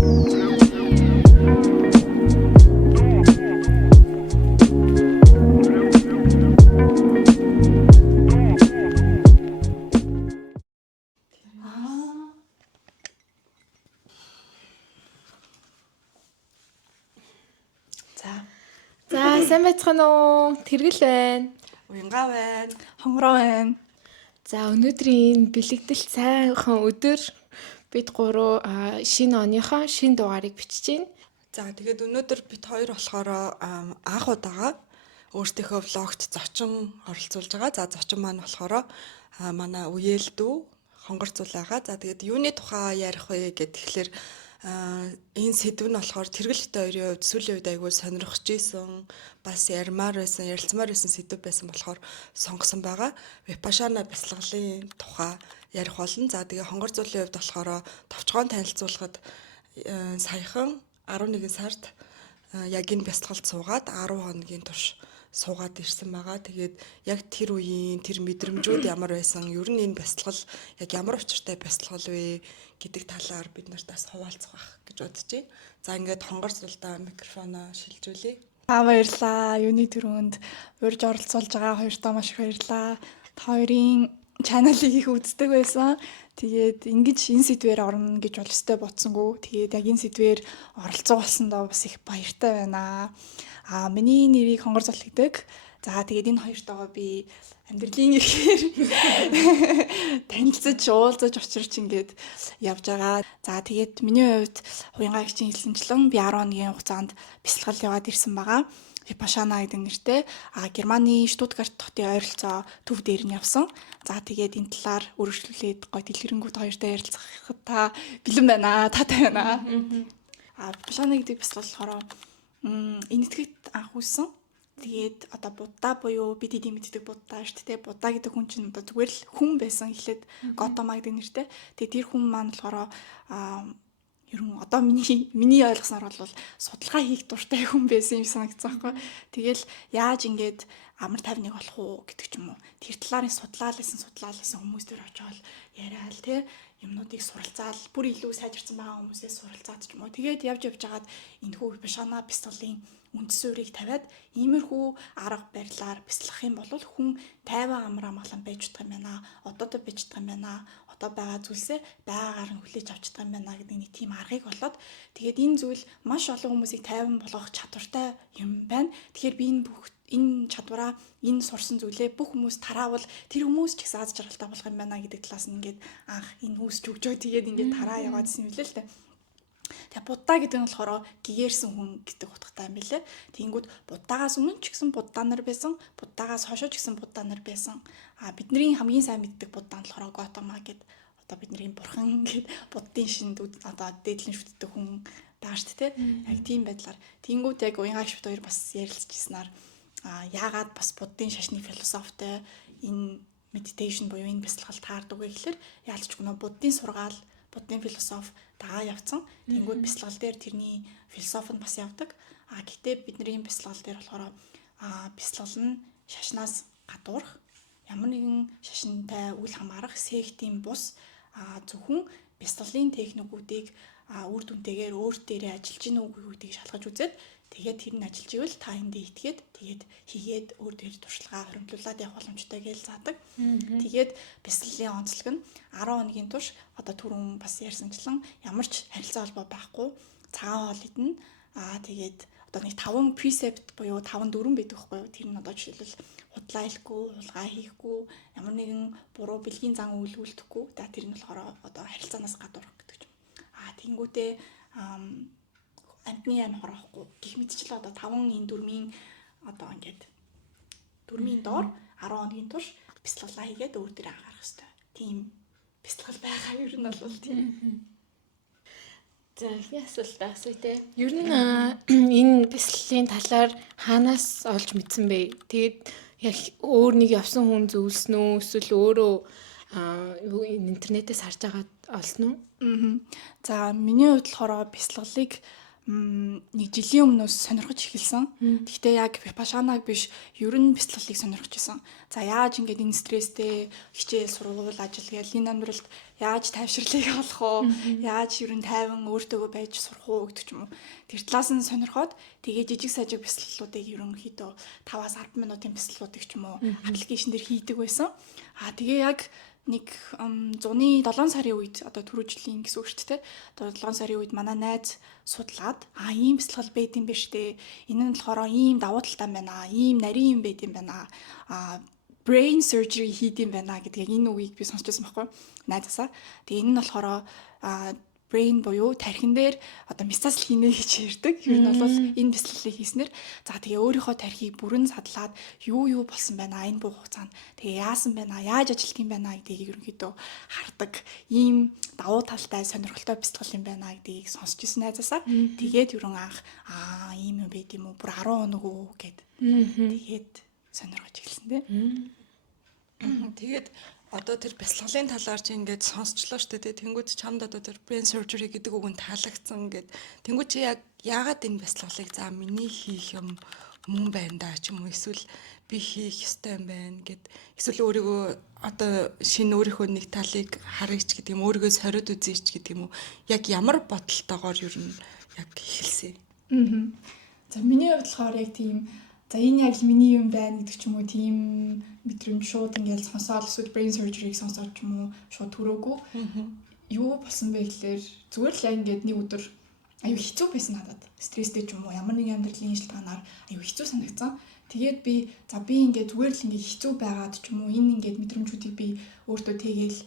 За сайн байцгаана уу? Тэргэл байна. Уянгаа байна. Хонгороо байна. За өнөөдрийн бэлэгдэл сайхан өдөр бид гурав шинэ оныхоо шинэ дугаарыг бичиж байна. За тэгээд өнөөдөр бид хоёр болохоор анх удаага өөртөөхөө влогт зочин оролцуулж байгаа. За зочин маань болохоор манай үеэл дүү хонгор зулаага. За тэгээд юуны тухай ярих вэ гэхээр энэ сэдв нь болохоор тэргэлтэй хоёрын хувьд сүүлийн үед айгүй сонирхож исэн бас ярмаар байсан, ярилцмаар байсан сэдв байсан болохоор сонгосон байгаа. Випашана бясалгалын тухай ярих болно. За тэгээ хонгор зулын хувьд болохоор товчгоон танилцуулахад саяхан 11 сард яг энэ бясалгалд суугаад 10 хоногийн турш суугаад ирсэн байгаа. Тэгээд яг тэр үеийн тэр мэдрэмжүүд ямар байсан, ер нь энэ бясалгал яг ямар учиртай бясалгал вэ гэдэг талаар бид нарт бас хуваалцах байх гэж бодож байна. За ингээд хонгор зулдаа микрофоноо шилжүүлье. Та баярлаа. Юуны төрөнд урьж оролцуулж байгаа хоёртоо маш их баярлаа. Та хоёрын чаналыг их үздэг байсан. Тэгээд ингэж энэ сэдвээр орно гэж бол өстэй бодсонгүй. Тэгээд яг энэ сэдвээр оролцоо болсондоо бас их баяртай байна. Миний нэрийг Хонгор зул гэдэг. За тэгээд энэ хоёртойгоо би амьдралын ихээр танилцаж уулзаж учирч ингээд явж байгаа. За тэгээд миний хувьд Уянгаа гихчийн хэлсэнчлэн би 10 хоногийн хугацаанд бясалгал яваад ирсэн байгаа. Випашана гэдэг нэртэй Германы Штутгарт хотын ойролцоо төв дээр нь явсан. За тэгээд энэ талаар үргэлжлүүлээд гой дэлгэрэнгүй хоёртой ярилцахад та бэлэн байна. Таатай байна. Випашана гэдэг бясалгал болохоор энэ этгээд анх үүссэн. Тэгээд одоо Будда буюу бид эдийн мэддэг Будда шүү дээ. Будда гэдэг хүн чинь одоо зүгээр л хүн байсан эхлээд Готама гэдэг нэртэй. Тэгээд тэр хүн маань болохоор ер нь одоо миний ойлгосноор бол судалгаа хийх дуртай хүн байсан юм санагдсан байхгүй. Тэгэл яаж ингээд амар тайвныг олох уу гэдэг ч юм уу. Тэр талаар судлаалсан хүмүүс төр очиод яриад тий юмнуудыг суралцаал бүр илүү сайжирсан байгаа хүмүүсээс суралцаад ч юм уу. Тэгээд явж байгаад энэхүү Випашана бясалгалын үндэс суурийг тавиад иймэрхүү арга барилаар бясалгах юм бол хүн тайван амар амгалан байж чадах юм байна. Одоотой байж чадах юм байна. Одоо байгаа зүйлсээ байгаагаар нь хүлээж авч чадах юм байна гэдэг нэг тийм аргыг болоод тэгээд энэ зүйл маш олон хүмүүсийг тайван болгох чадвартай юм байна. Тэгэхээр би энэ чадвараа энэ сурсан зүйлээ бүх хүмүүс тараавал тэр хүмүүс ч ихсэн аз жаргалтай болох юм байна гэдэг талаас нь ингээд анх энэ үүсч өгчөө тэгээд ингээд тараа яваадсэн юм лээ л дээ. Тэгээ Будда гэдэг нь болохоор гэгээрсэн хүн гэдэг утгатай юм билээ. Тэгэнгүүт Буддагаас өмнө ч гэсэн Будда нар байсан, Буддагаас хойш ч гэсэн Будда нар байсан. Бидний хамгийн сайн мэддэг Будда нь болохоор Готама гэдэг одоо бидний бурхан гэдэг Буддын шинд одоо дээдлэн шүтдэг хүн байгаа шүү дээ. Яг тийм байдлаар. Тэгэнгүүт яг Уянгаа шүт хоёр бас ярилцчихснаар яагаад бас Буддын шашны философитой энэ meditation буюу энэ бясалгал таардаг вэ гэхээр яалчгүй нөө Буддын сургаал, Буддын философи дагаа явцсан. Тэнгүүд бясалгал дээр тэрний философи нь бас явдаг. Гэхдээ бидний бясалгал дээр болохоор бясалгал нь шашнаас гадуурх ямар нэгэн шашинтай үл хамаарах сектийн бус зөвхөн бясалгалын техникүүдийг үр дүнтэйгээр өөр дээрээ ажиллаж гин үгүй гэдгийг шалгаж үзээд тэгээд тэр нь ажиллаж ивэл та эндээ итгээд тэгээд хийгээд өөр дээр туршлагаа хоримтлуулад явах боломжтой гэж заадаг. Тэгээд бясалгалын онцлог нь 10 хоногийн турш одоо түрүүн бас ярьсанчлан ямар ч харилцаа холбоо байхгүй цагаан хоол идэнэ. Тэгээд одоо нэг 5 пресепт буюу 5 дүрэн байдаг байхгүй юу? Тэр нь одоо жишээлбэл худлаа хэлэхгүй, хулгай хийхгүй, ямар нэгэн буруу бэлгийн зан үйл үлдэхгүй. Тэр нь болохоор одоо харилцаанаас гадуурх гэдэг юм. Тэнгүүтээ амтны айн хорохгүй гэх мэтчлээ одоо 5 энэ дүрмийн одоо ингээд дүрмийн доор 10 хоногийн турш бясалгалаа хийгээд өөр дээр анхаарах хэрэгтэй. Тийм бясалгал байгаа ер нь бол тийм. За ясвал асууя. Ер нь энэ бясалгалын талаар хаанаас олж мэдсэн бэ? Тэгээд яг өөр нэг явсан хүн зөвлөсөн үү? Эсвэл өөрөө интернетээс харж агаад олсон уу? За миний хувьд болохоор бясалгалыг нэг жилийн өмнөөс сонирхож эхэлсэн. Гэхдээ яг Випашанаг биш, ер нь бяцлаглалыг сонирхож байсан. За яаж ингээд энэ стресстэй хичээл, сургууль, ажил гээл энэ амьдралд яаж тайвширлыг олох уу? Яаж ер нь тайван өөртөөгөө байж сурах уу гэдэг ч юм уу. Тэр талаас нь сонирхоод тэгээ жижиг сажиг бяцлаглалуудыг ерөнхийдөө 5-аас 10 минутын бяцлаглалуудыг ч юм уу аппликейшн дээр хийдэг байсан. Тэгээ яг нэг зуны 7 сарын үед одоо түрүү жилийн гэсэн үг шүү дээ. Одоо 7 сарын үед манай найз судлаад ийм бяцлал байд юм биш үү? Энэ нь болохоор ийм давуу талтай байна. Ийм нарийн юм байд юм байна. Brain surgery хийдэм байна гэдэг яг энэ үгийг би сонсчихсан байхгүй найзаасаа. Тэгээ энэ нь болохоор brain буюу тархин дээр одоо массаж хийнэ гэж ярьдаг. Ер нь бол энэ бяцлаглалыг хийснээр за тэгээ өөрийнхөө тархийг бүрэн садлаад юу болсон байна энэ бүх хугацаанд тэгээ яасан байна яаж ажилт юм байна гэдгийг ерөнхийдөө хардаг ийм давуу талтай сонирхолтой бяцлал юм байна гэдгийг сонсч ирсэн найзаасаа. Тэгээд ерөн анх ийм юм байд юм уу бүр 10 хоног үү гэд. Тэгээд сонирхож эхэлсэн дээ. Тэгээд одоо тэр бяцлаглалын талаар чи ингээд сонсчлоо шүү дээ. Тэнгүүд чамд одоо тэр brain surgery гэдэг үг нь таалагдсан гэд. Тэнгүүд чи яг яагаад энэ бяцлаглалыг за миний хийх юм мөн байна да ч юм уу эсвэл би хийх ёстой юм байна гэд. Эсвэл өөрийгөө одоо шинэ өөрийнхөө нэг талыг харъяч гэдэг юм өөрийгөө сориод үзьеч гэдэг юм уу. Яг ямар бодолтойгоор ер нь яг эхэлсэн. За миний хувьд болохоор яг тийм за энэ яг л миний юм байна гэдэг ч юм уу тийм мэдрэмж шууд ингээд сонсоод эсвэл brain surgery-г сонсоод ч юм уу шууд төрөөгүй. Юу болсон бэ гэхээр зүгээр л ингээд нэг өдөр аюу хэцүү байсан надад. Стресстэй ч юм уу ямар нэгэн амьдралын шалтгаанаар аюу хэцүү санагдсан. Тэгээд би ингээд зүгээр л ингээд хэцүү байгаад ч юм уу энэ ингээд мэдрэмжүүдийг би өөртөө тэгээл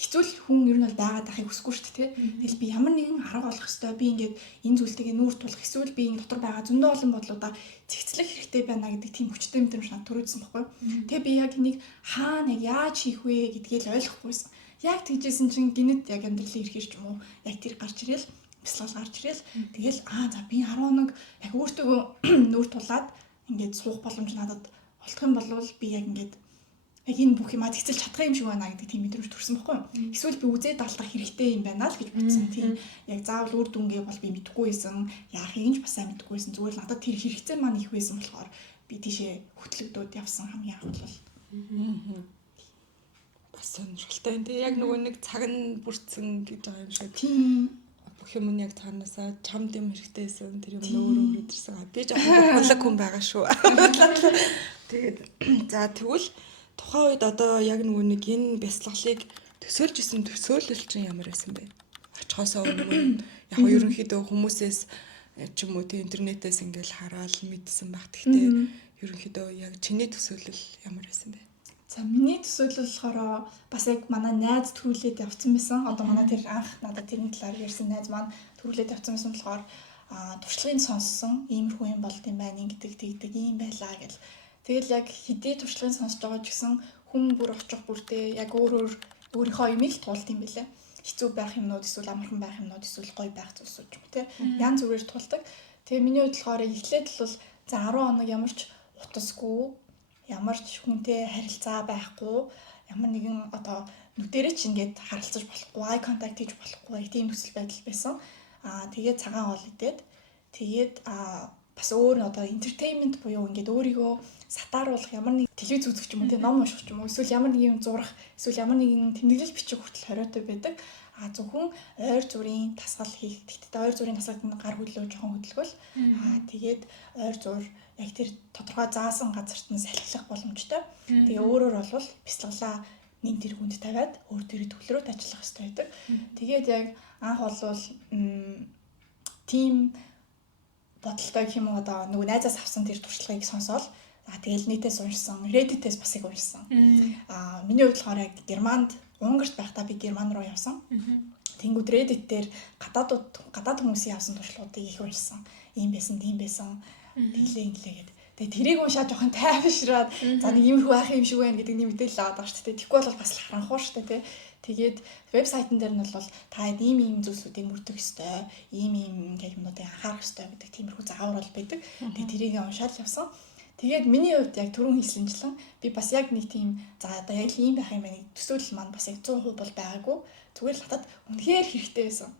хэцүү л хүн ер нь бол байгаад байхыг хүсэхгүй шүү дээ. Тэгэл би ямар нэгэн арга олох хэрэгтэй. Би ингээд энэ зүйлтэйгээ нүүр тулах эсвэл би энэ дотор байгаа зөндөө олон бодлуудаа цэгцлэх хэрэгтэй байна гэдэг тийм хүчтэй мэдрэмж надад төрөөдсөн байхгүй. Тэгээ би яг энийг хаана яг яаж хийх вэ гэдгийг л ойлгохгүйсэн. Яг тэгжсэн чинь гинэт яг амьдралын ирэхээр ч юм уу яг тэр гарч ирэл бяцлал гарч ирэл тэгэл за би 10 хоног яг өөртөө нүүр тулаад ингээд суух боломж надад олдох юм бол би яг ингээд яг энэ бүх юм цэгцэлж чадах юм шиг байна гэдэг тийм мэдрэмж төрсөн байхгүй. Эсвэл би үзээд алдах хэрэгтэй юм байна л гэж бодсон. Тийм яг заавал үр дүнгээ бол би мэдэхгүй байсан. Яахыг нь ч бас сайн мэдэхгүй байсан. Зүгээр л надад тэр хэрэгцээ маань их байсан болохоор би тийшээ хөтлөгдөөд явсан хамгийн анх бол. Бас сонирхолтой юм. Тэгээ яг нөгөө нэг цаг нь бүрдсэн гэж байгаа юм шиг. Тийм бүх юм нь яг цаанаасаа чамд юм хэрэгтэйсэн тэр юм өөрөө ирсэн. Би жоохон хулаг хүн байгаа шүү. Тэгээд за тэгвэл тухайн үед одоо яг нөгөө нэг энэ бяцлаглалыг төсөөлж исэн төсөөлөл чинь ямар байсан бэ? Очихоосоо нөгөө яг ерөнхийдөө хүмүүсээс ч юм уу тэ интернетээс ингээл хараад мэдсэн баг. Гэхдээ ерөнхийдөө яг чиний төсөөлөл ямар байсан бэ? За миний төсөөлөл болохоор бас яг манай найз төрүүлээд явцсан байсан. Одоо манай тэр анх надад тэрний талаар ярьсан найз маань төрүүлээд явцсан байсан болохоор туршлагыг сонссон. Иймэрхүү юм болд юм байна гэдэг тэгдэг юм байлаа гэл. Тэгэл яг хэдий туршлагыг сонсож байгаа ч гэсэн хүн бүр очих бүртээ яг өөрийнхөө юмыг л туулд юм бэлээ. Хэцүү байх юмнууд эсвэл амархан байх юмнууд эсвэл гоё байх зүйлсүүд ч юм те. Янз бүрээр туулдаг. Тэгээ миний хувьд болохоор эхлээд л бол за 10 хоног ямар ч утасгүй, ямар ч хүнтэй харилцаа байхгүй, ямар нэгэн одоо нүдэрээ ч ингээд харилцаж болохгүй, eye contact хийж болохгүй тийм нөхцөл байдал байсан. Тэгээд цагаан гол идээд тэгээд бас өөр одоо entertainment буюу ингээд өөрийгөө сатааруулах ямар нэг телевиз үзэх ч юм уу тийм ном унших ч юм уу эсвэл ямар нэг юм зурах эсвэл ямар нэгэн тэмдэглэл бичих хүртэл хориотой байдаг. Зөвхөн ойр зүрийн тасгал хийх. Тэгтээ ойр зүрийн тасгалд нь гар хөлөө жоохон хөдөлгөл. Тэгээд ойр зүр яг тэр тодорхой заасан газарт нь салхилах боломжтой. Тэгээ өөрөөр бол бяцлаглаа нэг тэр хүнд тавиад өөр төрөй төвлөрөөд ажиллах хэрэгтэй байдаг. Тэгээд яг анх бол тим бодолтой гэх юм уу одоо нөгөө найзаас авсан тэр туршлагыг сонсоол тэгэл нийтээс уншсан, Reddit-ээс бас их уншсан. Миний хувьд болохоор яг Германд, Унгарт байхдаа би Герман руу явсан. Тэнгүүд Reddit дээр гадаад хүмүүсийн авсан туршлагуудыг их уншсан. Ийм байсан, тийм байсан. Тэглээ гэдэг. Тэгээ тэрийг уншаад жоохон тайвшраад за нэг иймэрхүү байх юм шиг байна гэдэг нэг мэдээлэл аваад байгаа шүү дээ. Тэгэхгүй бол бас харанхуй шүү дээ, тий. Тэгээд вебсайтн дээр нь бол та ийм зүйлсүүдийг мөрдөх ёстой, ийм юмнуудыг анхаарах ёстой гэдэг тиймэрхүү заавар бол байдаг. Тэгээд тэрийг уншаад явсан. Тэгээд миний хувьд яг түрүүн хэлсэнчлэн би бас яг нэг тийм за одоо яг ийм байх юм байна төсөөлөл маань бас яг 100% бол байгаагүй. Зүгээр л надад үнэхээр хэрэгтэй байсан.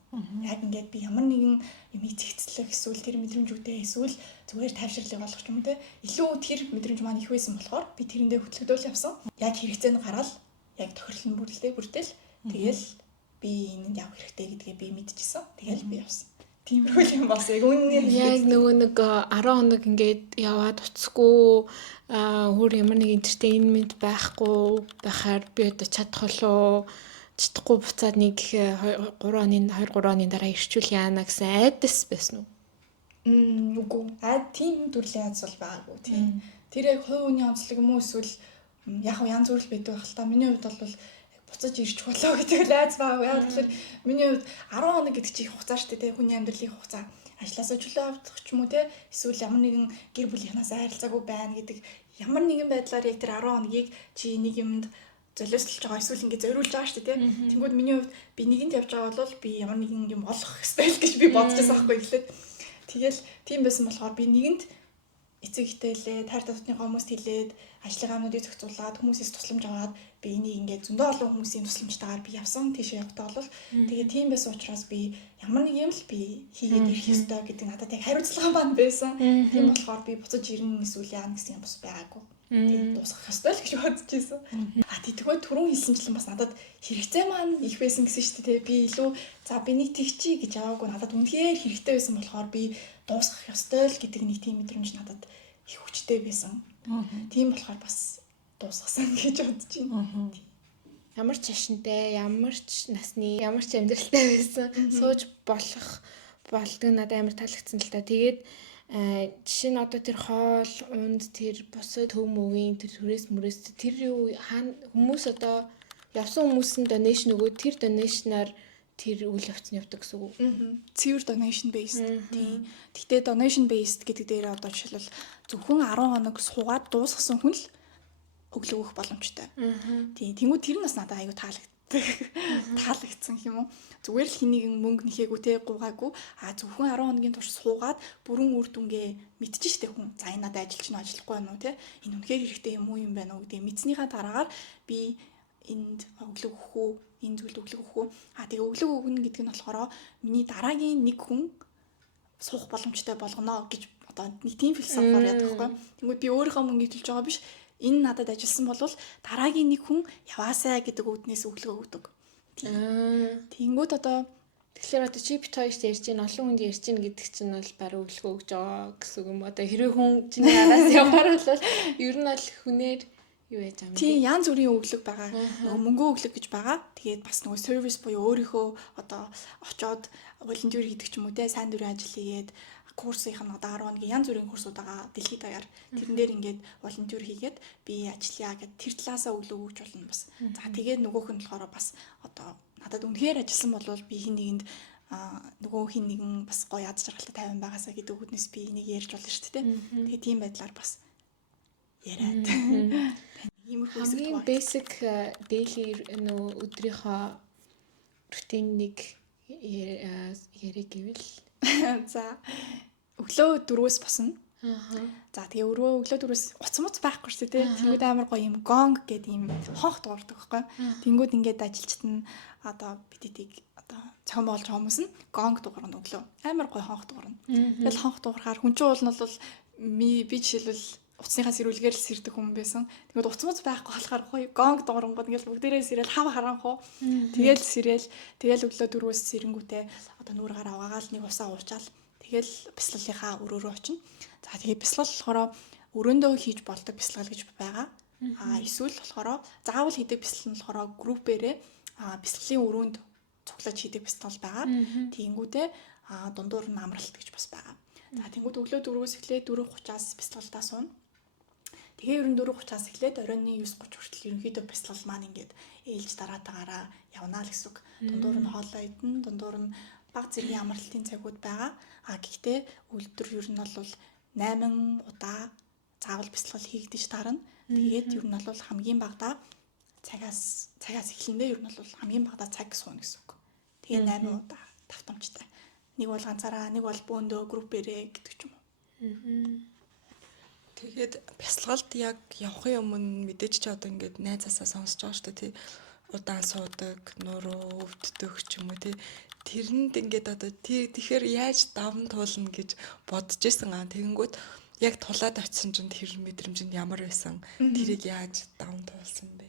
Яг ингээд би ямар нэгэн юм эцэгцлэх эсвэл тэр мэдрэмжүүдээ эсвэл зүгээр тайвширлыг олгох юм те илүү тэр мэдрэмж маань их байсан болохоор би тэрэндээ хөтлөгдөөл явсан. Яг хэрэгцээ нь гараад яг тохирлон бүрдэл тэгэл би энэнд явах хэрэгтэй гэдгээ би мэдчихсэн. Тэгэл би явсан. Тиймэрхүү юм бас яг үнээр Яг нөгөө нэг 10 хоног ингээд яваад уцсгүй өөр ямар нэг entertainment байхгүй байхаар би одоо чадахгүй буцаад нэг 2 3 оны дараа ирчүүл яана гэсэн айдас байсан уу? Үгүй. Тийм төрлийн айдас бол байгаагүй тийм. Тэр яг хувь хүний онцлог юм уу эсвэл яг янз бүр л байдаг байх л та. Миний хувьд бол буцаж ирч болоо гэдэг л айц баа. Яг тэгэхээр миний хувьд 10 хоног гэдэг чинь их хугацаа шүү дээ. Хүний амьдралын хугацаа. Ажлаасаа чөлөө авах ч юм уу те. Эсвэл ямар нэгэн гэр бүлийнхнээс айралцаагүй байна гэдэг ямар нэгэн байдлаар яг тэр 10 хоногийг чи нэг юмд золиослж байгаа эсвэл ингэ зориулж байгаа шүү дээ те. Тэнгүүд миний хувьд би нэгэнд явж байгаа бол би ямар нэгэн юм олох хэрэгтэй л гэж би бодчихсан байхгүй эхлээд. Тэгэл тийм байсан болохоор би нэгэнд эцэг ихтэйлээ, тайр татварынхаа хүмүүст хэлээд, ажлын амнуудыг зохицуулаад, хүмүүсээс тусламж аваад би энийг ингээд зөндөө олон хүмүүсийн тусламжтайгаар би явсан тийшээ явтаа бол тэгээд тийм байсан учраас би ямар нэг юм л би хийгээд ирэх ёстой гэдэг надад яг хариуцлага маань байсан. Тийм болохоор би буцаж ирнэ эсвэл яа гэсэн юм бас байгаагүй. Тэгээд дуусгах ёстой л гэж бодож ирсэн. Тэгтгөө түрүүн хэлсэнчлэн бас надад хэрэгцээ маань их байсан гэсэн шүү дээ. Би илүү за би нэг тэгчий гэж аваагүй надад үнэхээр хэрэгтэй байсан болохоор би дуусгах ёстой л гэдэг нэг тийм мэдрэмж надад их хүчтэй байсан. Тийм болохоор бас дуусгасан гэж бодож байна. Ямар ч шашинтай, ямар ч насны, ямар ч амьдралтай байсан сууж болдог надад амар таалагдсан л та. Тэгээд жишээ нь одоо тэр хоол, унд, тэр босоо төв мөгийн тэр түрээс тэр юу хүмүүс одоо явсан хүмүүсийн donation өгөө тэр donation-аар тэр үйл явц нь явдаг гэсэн үг. Цэвэр donation based. Тийм. Гэхдээ donation based гэдэг дээр одоо жишээлбэл зөвхөн 10 хоног суугаад дуусгасан хүн л өглөө өгөх боломжтой. Тийм. Тэнгүүд тэр нас надад аягүй таалагдсан юм уу? Зүгээр л хэнийг мөнгө нэхээгүй те гуугаагүй. Зөвхөн 10 хоногийн турш суугаад бүрэн үр дүнгээ мэдчихэж штэ хүн. За энэ надад ажиллаж нь ажиллахгүй байна уу те? Энэ үнэхээр хэрэгтэй юм уу гэдэг мэдснийхаа дараагаар би энд өглөө өгөх үү? Энэ зүйлд өглөө өгөх үү? Тэгээ өглөө өгнө гэдэг нь болохоор миний дараагийн нэг хүн суух боломжтой болгоно гэж одоо нэг тийм философиор яадаг байхгүй. Тэнгүүд би өөрийнхөө мөнгөийг төлж байгаа биш. Энэ надад ажилласан бол дараагийн нэг хүн яваасай гэдэг үднээс өглөө өгдөг. Тэнгүүд одоо тэгэхээр одоо чи бит хоёрт ярьж гин олон хүнд ярьж гин гэдэг чинь бол баруун өглөө өгж байгаа гэсэн юм. Одоо хэрэг хүн чиний араас яваар бол ер нь бол хүнээр юу яаж байгаа юм бэ? Тийм янз бүрийн өглөг байгаа. Нөгөө мөнгө өглөг гэж байгаа. Тэгээд бас нөгөө сервис буюу өөрийнхөө одоо очоод волонтер хийдэг ч юм уу те сайн дурын ажил хийгээд курсынх нь одоо 10 хоногийн янз бүрийн курсууд байгаа дэлхийд даяар. Тэрэн дээр ингээд волонтер хийгээд би ажиллая гэд тэр талаасаа өглөө өгч болно бас. За тэгээд нөгөөх нь болохоор бас одоо надад үнэхээр ажилласан бол би хин нэгэнд нөгөө хин нэгэн бас гоё яд жаргалтай тайван байгаасаа гэдэг үгнээс би энийг ярьж болно шүү дээ. Тэгээд тийм байдлаар бас яриад. Иймэрхүү хамгийн basic daily нөө өдрийнхөө рутиныг яриг гэвэл за өглөө 4-өөс босно. За тэгээ өглөө 4-өөс уцмуц байхгүй шүү дээ. Тэнгүүд амар гоё юм гонг гэдэг юм хонх дуурдаг байхгүй. Тэнгүүд ингээд ажилчид нь одоо бидийг одоо цохон болж байгаа хүмүүс нь гонг дуурна өглөө. Амар гоё хонх дуурна. Тэгэл хонх дуурахаар хүн чинь уул нь бол би жишээлбэл уцсныхаа сэрүүлгээр л сэрдэг хүн байсан. Тэгвэл уцмуц байхгүй болохоор гоё гонг дуурангууд ингээл бүгдээрээ сэрэл хав харанхуу. Тэгэл сэрэл тэгэл өглөө 4-өөс сэрэнгүүтээ одоо нүүр гараа угаагаал нэг усаа уучаал. Тэгэл бяцлалынхаа өрөөрөө очино. За тэгээ бяцлал болохоор өрөөндөө хийж болдог бяцлал гэж байгаа. Эсвэл болохоор заавал хийдэг бяцлал нь болохоор группээрээ бяцлалын өрөөнд цуглаж хийдэг бяцлал байгаа. Тийгүүтээ дундуур нь амралт гэж бас байгаа. За тэнгууд өглөө 4-өөс эхлээд 4:30-аас бяцлалдаа сууна. Тэгээ ерөн 4:30-аас эхлээд оройн 9:30 хүртэл ерөнхийдөө бяцлал маань ингээд ээлж дараатаагаараа явна л гэсэн үг. Дундуур нь хоолоо идэн, дундуур нь бага зэргийн амралтын цагууд байгаа. Гэхдээ өдөр ер нь бол 8 удаа заавал бяцлал хийгдэж таарна. Тэгээд ер нь бол хамгийн багадаа цагаас эхлэндээ ер нь бол хамгийн багадаа цаг сууна гэсэн үг. Тэгээ 8 удаа давтамжтай. Нэг бол ганцаараа, нэг бол бөөндөө группээрээ гэдэг ч юм уу. Тэгээд бясалгалд яг явахын өмнө мэдээж ч одоо ингээд найзаасаа сонсож байгаа шүү дээ тий. Удаан суудаг, нуруу өвддөг ч юм уу тий. Тэрэнд ингээд одоо тэгэхээр яаж даван туулна гэж бодож исэн аа. Тэгэнгүүт яг тулаад очисон чинь тэр мэдрэмж нь ямар байсан? Тэрийг яаж даван туулсан бэ?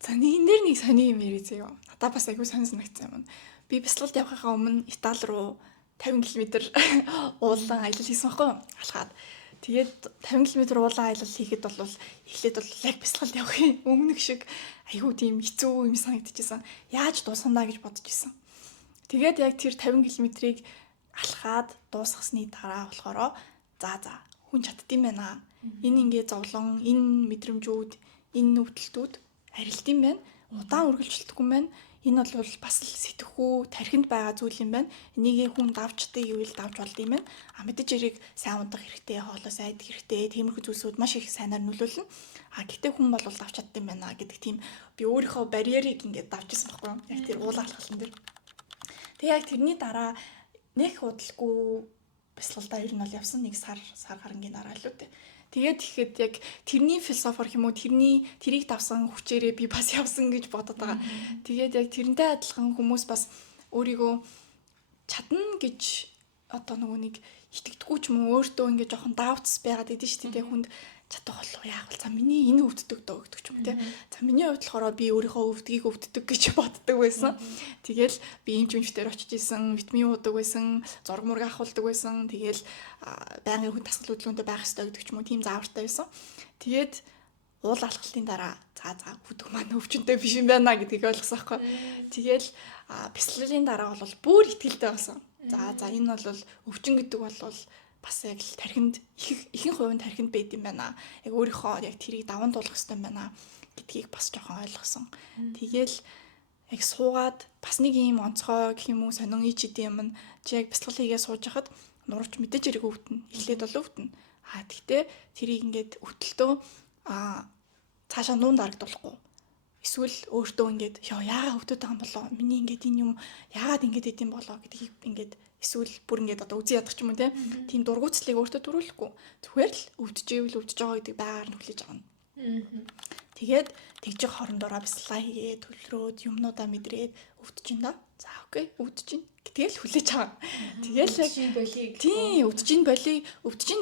За нэг сони юм ярий зөө. Надад бас айгүй сонь санагдсан юм. Би бясалгалд явахаа өмнө Итали руу 50 км уулан аялал хийсэн байхгүй юу? Алхаад. Тэгээд 50 км уулан аялал хийхэд бол эхлээд бол яг бясалгалд явахын өмнөх шиг айгүй тийм хэцүү юм санагдчихсан. Яаж дуусгана гэж бодож исэн. Тэгээд яг тэр 50 км-ийг алхаад дуусгасны дараа болохоро за хүн чаддсан байна. Энэ ингээ зовлон, энэ мэдрэмжүүд, энэ өвдөлтүүд арилт юм байна. Удаан үргэлжлэхгүй юм байна. Энэ бол бас л сэтгэхүй тархинд байгаа зүйл юм байна. Энийг хүн давчдаг гэвэл давж болд юм байна. Мэдээж эрийг сайн унтах хэрэгтэй, хоолой сайн идэх хэрэгтэй, тиймэрхүү зүйлсүүд маш их сайнаар нөлөөлнө. Гэтээ хүн бол давч чаддаг юм байна гэдэг тийм би өөрийнхөө барьерийг ингээд давчихсан байхгүй юу? Яг тэр уулаа алхалсан дээр. Тэгээ яг тэрний дараа нэг худалгүй бясалгалдаа ер нь бол явсан нэг сар гарангийн дараа л үү те. Тэгээд ихэд яг тэрний философор юм уу тэрийг давсан хүчээрээ би бас явсан гэж бодод байгаа. Тэгээд яг тэрнтэй адилхан хүмүүс бас өөрийгөө чадна гэж одоо нөгөө нэг итгэдэггүй ч юм уу өөртөө ингээд жоохон даутс байгаад идэв шүү дээ хүнд чадах болов яах вэ? За миний энэ өвддөг дөө гэдэг ч юм те. За миний хувьд болохоор би өөрийнхөө өвдгийг гэж боддог байсан. Тэгэл би эмч мэмчтэр очиж исэн, витамин уудаг байсан, зураг мураг авахулдаг байсан. Тэгэл байнгын хүн тасгал хөдөлгөөнтэй байх хэрэгтэй гэдэг ч юм уу тийм заавартай байсан. Тэгээд уул алхалтын дараа за бүдг маань өвчнөд биш юм байна гэдгийг ойлгосон байхгүй. Тэгэл бясалгалын дараа бол бүр ихтгэлтэй болсон. За энэ бол өвчин гэдэг бол бас яг л тархинд ихэнх хувийн тархинд байд юм байна. Яг өөрийнхөө яг тэрийг даван туулах хэрэгтэй юм байна гэдгийг бас жоохон ойлгосон. Тэгэл яг суугаад бас нэг юм онцгой гэх юм уу сонин ич идэм юм. Чи яг бясалгал хийгээ сууж хахад нурууч мэдээж хэрэг өвдөнө. Эхлээд бол өвдөнө. Тэгтээ тэрийг ингээд өтөлтөө цаашаа нуун дарагдуулахгүй. Эсвэл өөртөө ингээд яагаад өвдөд байгаа юм болоо? Миний ингээд энэ юм яагаад ингээд идэм болоо гэдгийг ингээд эсвэл бүр ингээд одоо үзий ядах ч юм уу тийм дургуутслыг өөртөө төрүүлэхгүй. Зүгээр л өвдөж байгаа гэдэг байгаар нь хүлээж авна. Тэгээд тэгжих хорондороо бясалгал хийгээд төлрөөд юмнуудаа мэдрээд өвдөж ин да. За окей өвдөж ин гэдгээл хүлээж авна. Тэгэл яг тийм өвдөж ин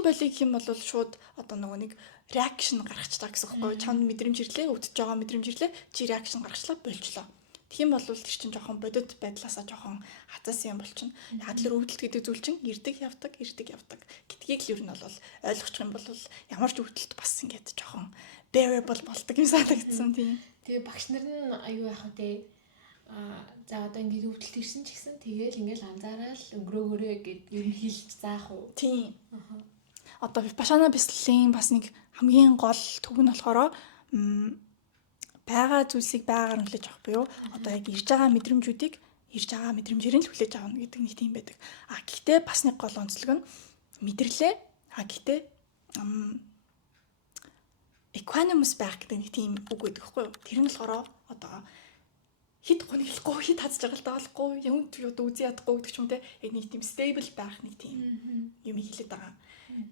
болиг гэх юм бол шууд одоо нөгөө нэг реакшн гаргачлаа гэсэн үг байхгүй. Чамд мэдрэмж ирлээ, өвдөж байгаа мэдрэмж ирлээ, чи реакшн гаргачлаа болжлоо. Тэгхийн бол тэр чинь жоохон бодит байдлаасаа жоохон хатаасан юм болчихно. Яг л өвдөлт гэдэг зүйл чинь ирдэг явдаг гэдгийг л ер нь бол ойлгочих юм бол ямар ч өвдөлт бас ингээд жоохон bearable болдог юм санагдсан тийм. Тэгээ багш нар нь аюу яах вэ? За одоо ингээд өвдөлт ирсэн ч гэсэн тэгээл ингээд анзаараад өнгөрөөгөөрэй гэд ер нь хэлж заах уу? Тийм. Одоо Випашана бясалгалын бас нэг хамгийн гол төв нь болохоор байгаа зүйлсийг байгаар нь хүлээж авах буюу одоо яг ирж байгаа мэдрэмжүүдийг ирж байгаа мэдрэмжээр нь хүлээж авах гэдэг нэг тийм байдаг. Гэхдээ бас нэг гол онцлог нь мэдрэлээ гэхдээ equanimous байх гэдэг нэг тийм үг байдаг хгүй юу? Тэр нь болохоор одоо хит гониглохгүй, хит хазж байгаа л даалахгүй, юм үзий ядахгүй гэдэг ч юм те. Яг нэг тийм stable байх нэг тийм юм хэлээд байгаа.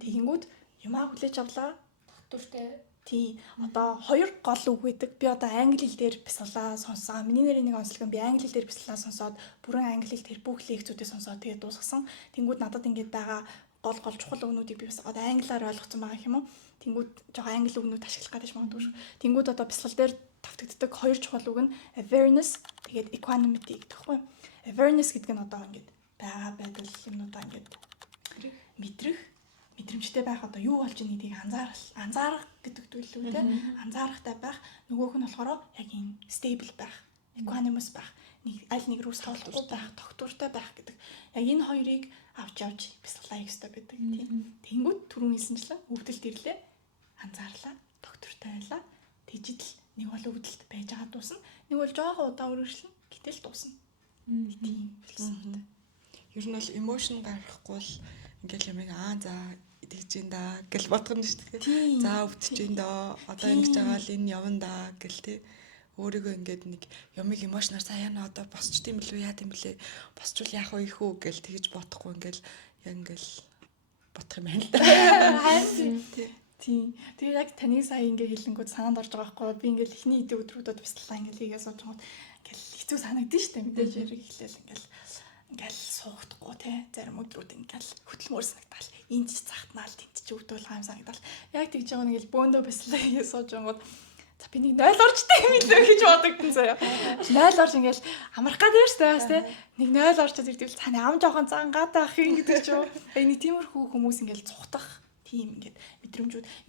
Тэгэнгүүт юмаа хүлээж авлаа. Доктортой тий. Одоо хоёр гол үг байдаг. Би одоо англи хэл дээр бясалгалаа сонсоо. Миний нэрийн нэг онцлог нь би англи хэл дээр бясалгалаа сонсоод бүрэн англи хэл тэр бүх лекцүүдээ сонсоод тэгээд дуусгасан. Тэнгүүд надад ингэж байгаа гол чухал өгнүүдийг би бас одоо англиар ойлгоцсон байгаа юм уу? Тэнгүүд жоо англи өгнүүд ашиглах гэдэг юм магадгүй шүү. Тэнгүүд одоо бясалгал дээр тавтагддаг хоёр чухал үг нь awareness тэгээд equanimity гэдэг байхгүй юу? Awareness гэдэг нь одоо ингэж байгаа байдал юмнуудаа ингэж мэдрэх мэдрэмжтэй байх одоо юу болж байгаа гэдгийг анзаарах гэдэг төлөв те анзаарахтай байх нөгөөх нь болохоор яг энэ stable байх equanimous байх нэг аль нэг рүү савлахгүй байх тогтвортой байх гэдэг яг энэ хоёрыг авч бясалгалаа хийх хэрэгтэй байдаг тийм тэнгүүд түрүүн хэлсэнчлэн өвдөлт ирлээ анзаарлаа тогтвортой байлаа тэгжил нэг бол өвдөлт байж байгаа дуусна нэг бол жоохон удаан үргэлжлэн гэтэл дуусна тийм философитой ер нь бол emotion гарахгүй л ингээл юм за тэгж ин да гэл бодох нь шүү дээ. За өвдөж ин да. Одоо ингэж байгаа л энэ явна да гэл те. Өөрийгөө ингээд нэг юмыг эмошнаар саяана одоо босч тийм билүү яа тийм блэ. Босчвол яах вэ ихүү гэл тэгж бодохгүй ингээл яг ингээл бодох юм байна л да. Харин тийм. Тэгээ яг таны сая ингээ хэлэнгүүд санаанд орж байгаа байхгүй. Би ингээл эхний эдийн өдрүүдэд бяцлаа ингээл хийгээ сууж байгаа. Ингээл хэцүү санагдсан шүү дээ. Мэдээж яриг эхлээл ингээл суухдаггүй те. Зарим өдрүүд ингээл хөдөлмөр санагдал. Энд ч захтнаал, тэнд ч өвдөл гам санагдал. Яг тэгж байгаа нэг бөөндөө бяцлаа хийгээ сууж байгаа. За би нэг 0 орчтой юм лээ гэж бодогдсон заяа. 0 орж ингээл амрах гэдэг шүү дээ бас те. Нэг 0 орчод ирдэл цаана ам жоохон зангаад авах юм гэдэг ч юу. Нэг тиймэрхүү хүмүүс ингээл цухтах тийм ингээд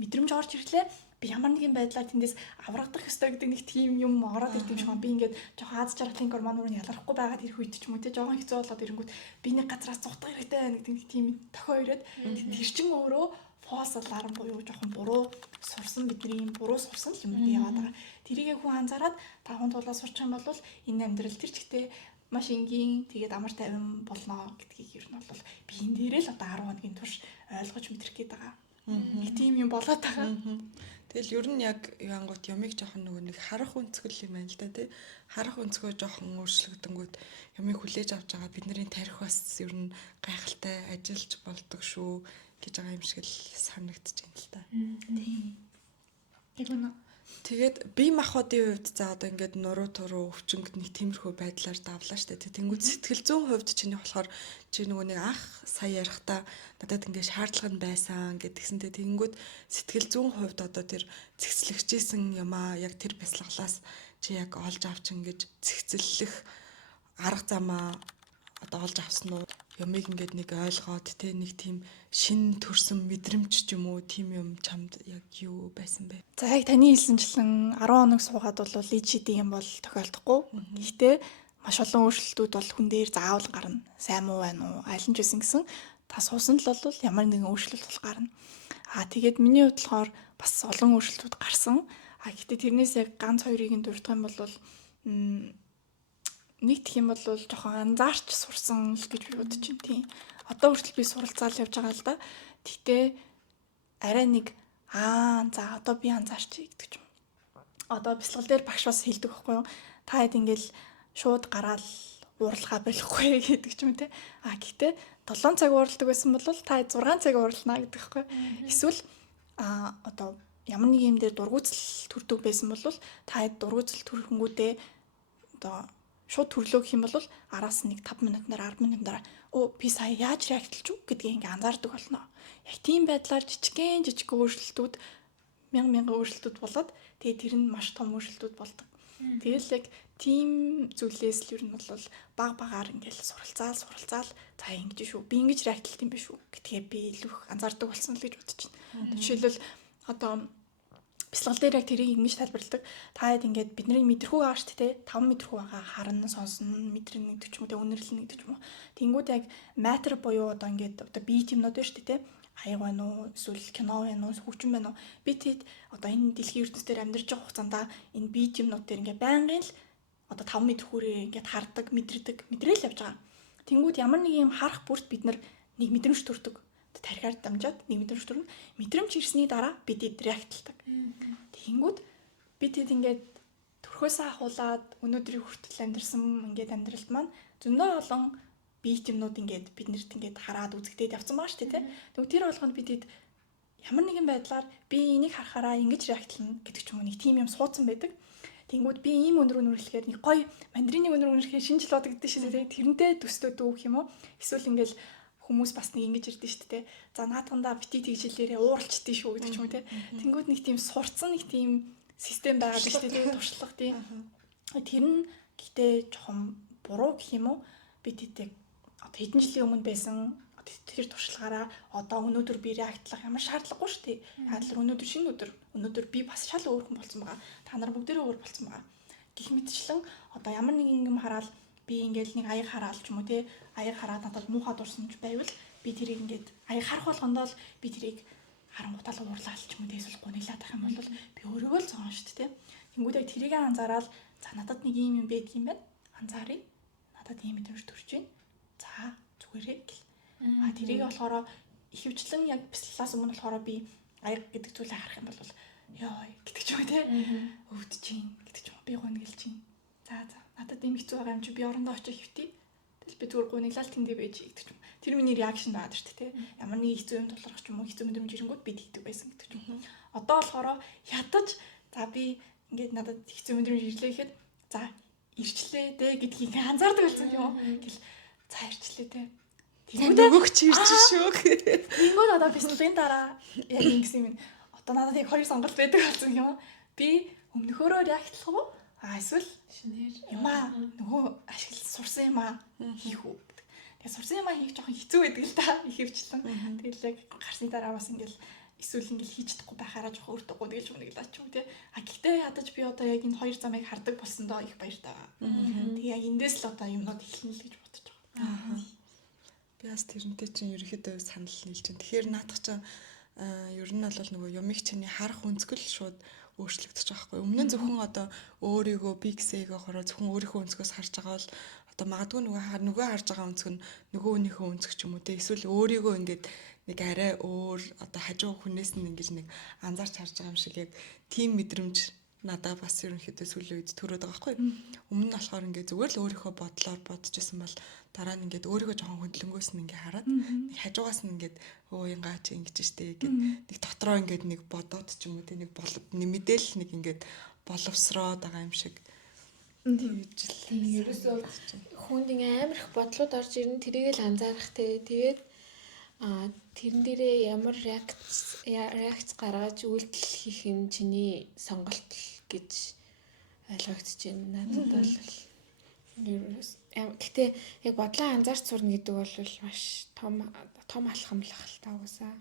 мэдрэмж орж ирлээ. Би ямар нэгэн байдлаар тэндээс аврагдах ёстой гэдэг нэг тийм юм ороод ирд юм шиг байна. Би ингээд жоохон аз жаргалын гормоноор нь ялгархгүй байгаад ирэх үед ч юм уу те жоохон хэцүү болоод ирэнгүүт би нэг газраас цухтах хэрэгтэй гэдэг нэг тийм тохио ирээд тэр чин өөрөө false alarm буюу жоохон буруу сурсан бидний буруу сурсан юм яваад байгаа. Тэрийг хүн анзаараад 5 тулаа сурчих юм бол энэ амьдрал тэр чигтээ маш энгийн тэгээд амар тайван болно гэдгийг ер нь бол би энэ дээрээ л одоо 10 хоногийн турш ойлгож мэдрэх гээд байгаа. Нэг тийм юм болоод байгаа. Тэгэл ер нь яг янгууд ямиг жоохон нөгөө нэг харах өнцгөл юм байна л да тий. Харах өнцгөө жоохон өөрчлөгдөнгүүд ямиг хүлээж авч байгаа бидний тарих бас ер нь гайхалтай ажиллаж болдог шүү гэж байгаа юм шиг л санагдаж байна л да. Тийм. Тэгээд бие махбодын хувьд за одоо ингээд нуруу туруу өвчмөд нэг тиймэрхүү байдлаар давлаа штэ. Тэнгүүд сэтгэл зүйн хувьд чиний болохоор чи нөгөө нэг анх сая ярихдаа надад ингээд шаардлага нь байсан гэдгсэнтэй тэнгүүд сэтгэл зүйн хувьд одоо тэр цэгцлэгчээсэн юм аа яг тэр бясалгалаас чи яг олж авч ингээд цэгцлэх арга замаа одоо олж авсан уу? Ямиг ингээд нэг ойлгоод тэ нэг тийм шин төрсөн мэдрэмж ч юм уу тийм юм чамд яг юу байсан бэ? За яг таны хэлсэнчлэн 10 хоног суугаад бол личидийн юм бол тохиолдохгүй. Гэхдээ маш олон өөрчлөлтүүд бол хүн дээр заавал гарна. Сайн муу байна уу? Аль нь ч байсан гэсэн та суусан л бол ямар нэгэн өөрчлөлт бол гарна. Тэгээд миний хувьд болохоор бас олон өөрчлөлтүүд гарсан. Гэхдээ тэрнээс яг ганц хоёрыг нь дурдах юм бол нэг гэх юм бол жоохон анзаарч сурсан л гэж би бодож байна тийм. Одоо хүртэл би суралцаал явж байгаа л да. Гэтэ арай нэг за одоо би анзаарч гэдэг юм. Одоо бяцлал дээр багш бас хэлдэг байхгүй юу? Та хэд ингээл шууд гараал уурлахаа болохгүй гэдэг ч юм те. Гэхдээ 7 цаг уурладаг байсан бол та 6 цаг уурлана гэдэг байхгүй. Эсвэл одоо ямар нэг юм дээр дургуутал төрдөг байсан бол та дургуутал төрхөнгүүдээ одоо шууд төрлөө гэх юм бол араас нэг 5 минутаар 10 минутаар би сая яаж реактлж үү гэдгийг ингээ анзаардаг болно. Яг тийм байдлаар жижиг өөрчлөлтүүд мянган өөрчлөлтүүд болоод тэгээд тэр нь маш том өөрчлөлтүүд болдог. Тэгэл яг тийм зүйлээс л ер нь бол багаар ингээл суралцаал за ингэж шүү. Би ингэж реактлт юм биш үү гэдгээ би илүү их анзаардаг болсон л гэж бодож байна. Жишээлбэл одоо бяцлал дээр яг тэрийг ингэж тайлбарладаг. Та хэд ингээд бидний мэдрэхүү байгаа шүү дээ. 5 мэдрэхүү байгаа харна, сонсно, мэдрэнэ гэдэг ч юм уу, үнэрлэнэ гэдэг ч юм уу. Тэнгүүд яг matter буюу одоо ингээд одоо бие юмнууд байна шүү дээ. Аяг байна уу, эсвэл кино байна уу, хөгжим байна уу. Би тэд одоо энэ дэлхийн ертөнцийн амьдарч байгаа хугацаанд энэ бие юмнууд дээр ингээд байнгын л одоо 5 мэдрэхүүрээ ингээд хардаг, мэдрээл явж байгаа. Тэнгүүд ямар нэг юм харах бүрт бид нар нэг мэдрэмж төрдөг. Тарихаар дамжаад нэг мэдрэмж төрнө. Мэдрэмж ирсний дараа бид реактлдаг. Тэгэнгүүт бид тэд ингээд төрхөөсөө ахуулаад өнөөдрийн хүртэл амьдэрсэн ингээд амьдралд маань зөндөө олон бие юмнууд ингээд биднэрт ингээд хараад үзэгдээд явцсан байгаа шүү дээ. Тэгвэл тэр болгонд бид тэд ямар нэгэн байдлаар би энийг харахаараа ингэж реактлна гэдэг ч юм уу нэг тийм юм суудсан байдаг. Тэнгүүд би ийм өнөр үнэрлэхээр нэг гоё мандрины өнөр үнэрлэхээр шинжил бодогдсон шүү дээ. Тэрнтэй төстөө дүүх юм уу? Эсвэл ингээд хүмүүс бас нэг ингэж ирдэ шүү дээ. За наадгандаа бити тэгжилээрээ ууралчдээ шүү гэдэг ч юм уу те. Тэнгүүд нэг тийм сурцсан нэг тийм систем байгаа шүү дээ. Туршлага тийм. Тэр нь гэтээ жоохон буруу гэх юм уу? Бид тэдэг одоо хэдэн жилийн өмнө байсан тэр туршлагаараа одоо өнөөдөр би реактлах ямар шаардлагагүй шүү дээ. Яагаад л өнөөдөр шинэ өнөөдөр би бас шал өөр хүн болсон байгаа. Та нар бүгдээрээ өөр болсон байгаа. Гэх мэтчлэн одоо ямар нэгэн юм хараад би ингээл нэг аяг хараал ч юм уу те аяг хараад надад муухай дурсан ч байвал би тэрийг ингээд аяг харах болгондоо л би тэрийг харангуутаа уурлаал ч юм уу те эсвэл гуниглаад ах юм бол би өөрийгөө л зогоно шүү дээ те. Тэнгүүд яг тэрийг анзаараад за надад нэг юм байдаг юм байна. Анзаарыг. Надад ийм мэдрэмж төрж байна. За зүгээрээ гэл. Тэрийг болохоор ихэвчлэн яг бяцлалаас өмнө болохоор би аяг гэдэг зүйлээ харах юм бол ёо гэдэг ч юм те өвдөж чинь гэдэг ч юм би гуниглж чинь. За надад ийм хэцүү байгаа юм чи би орондоо очиж хөвтий. Тэгэл би зүгээр гуниглал тэндээ байж гэдэг ч юм. тэр миний реакшн байгаад шүү дээ. Ямар нэг хэцүү юм тулгарч юм уу хэцүү мэдрэмж ирэнгүүт бид хийдэг байсан гэдэг юм. Одоо болохоор ядаж за би ингээд надад хэцүү мэдрэмж ирлээ гэхэд за ирчлээ дээ гэдгийг анзаардаг болсон юм. Тэгэл за ирчлээ дээ. Нөгөөх чи ирж шүү. Тэнгүүд одоо бислийн дараа яг ингэсэн юм. Одоо надад яг хоёр сонголт байдаг болсон юм. Би өмнөхөөрөө реактлах уу? Эсвэл юм аа нөгөө ашигла сурсан юм аа хийх үү? Тэгээ сурсан юм аа хийх жоохон хэцүү байдаг л да. Ихэвчлэн. Тэгэл яг гарсны дараа бас ингээл эсвэл ингээл хийж чадахгүй байхаараа жоохон өртөггүй тэгэл ч үнэ гэлаач юм тий. А гэхдээ ядаж би одоо яг энэ хоёр замыг хардаг болсондоо их баяртай. Тэгээ яг эндээс л одоо юмнууд эхэлнэ л гэж бодож байгаа. Би бас тэрнтэй чинь ерөөхдөө санал нийлж байна. Тэгэхээр наадах чинь ер нь бол нөгөө юмыг чиний харах өнцгөл шууд өөрчлөгдөж байгаа байхгүй. Өмнө нь зөвхөн одоо өөрийгөө би гэсэйгээ хороо зөвхөн өөрийнхөө өнцгөөс харж байгаа бол одоо магадгүй нөгөө харж байгаа өнцг нь нөгөө хүнийхээ өнцг ч юм уу те эсвэл өөрийгөө ингээд нэг арай өөр одоо хажуу хүнээс нь ингэж нэг анзаарч харж байгаа юм шиг яг тийм мэдрэмж надад бас ерөнхийдөө сүүлийн үед төрөөд байгаа байхгүй. Өмнө нь болохоор ингээд зүгээр л өөрийнхөө бодлоор бодож исэн бол дараа нь ингээд өөрийгөө жоохон хөндлөнгөөс нь ингээд хараад нэг хажуугаас нь ингээд өө янгаа чи ингэж штэ гэд нэг дотроо ингээд нэг бодоод ч юм уу те нэг мэдээлэл нэг ингээд боловсроод байгаа юм шиг. Тэгж л ерөөсөө хүнд ингээ амар их бодлууд орж ирнэ тэрийг л анзаарах те тэгээд тэрэн дээрээ ямар реакц гаргаж үйлдэл хийх нь чиний сонголт гэж ойлгогдож байна. Надад бол гэхдээ яг бодлоо анзаарч сурна гэдэг бол маш том алхамлах л та уусаа.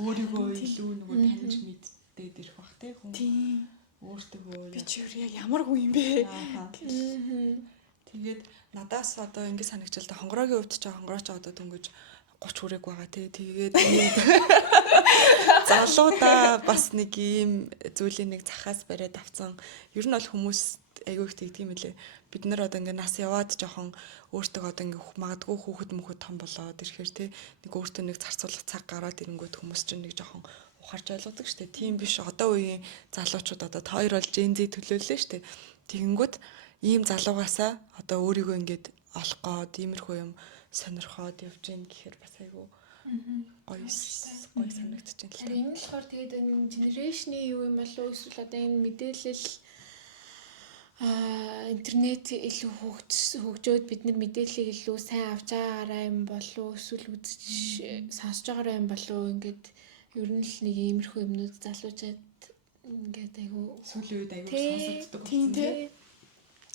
Өөрийгөө илүү нөгөө таньж мэддээд ирэх бах те хүн. Тийм. Өөртөө би чи яг ямар хүн юм бэ? Тэгээд надаас одоо ингэ санагчлаа хонгороогийн хувьд ч хонгорооч одоо дөнгөж 30 хүрээг байгаа тий. Тэгээд залуудаа бас нэг ийм зүйлийн нэг захаас бариад авцсан. Ер нь бол хүмүүс айгүй их тэгдэг юм лээ. Бид нар одоо ингээ нас яваад жоохон өөртөө одоо ингээ магадгүй хүүхэд мөхөд том болоод ирэхээр тий нэг өөртөө нэг зарцуулах цаг гараад ирэнгүүт хүмүүс чинь нэг жоохон ухаарч ойлгодог штэ. Тийм биш. Одоо үеийн залуучууд одоо хоёр бол Gen Z төлөөллөө штэ. Тэгэнгүүт ийм залуугаасаа одоо өөрийгөө ингээд олох гээд иймэрхүү юм сонирхоод явж гин гэхээр бас айгүй гоё санагдаж байна л та. Энэ болохоор тэгээд энэ генерашны юу юм болов эсвэл одоо энэ мэдээлэл интернет илүү хөгжөөд бид нар мэдээллийг илүү сайн авч байгаараа юм болов эсвэл үзэж сонсож байгаараа юм болов ингээд ер нь л нэг иймэрхүү юмнууд залуучаад ингээд айгүй сүүлийн үед айгүй сонсогддог болсон.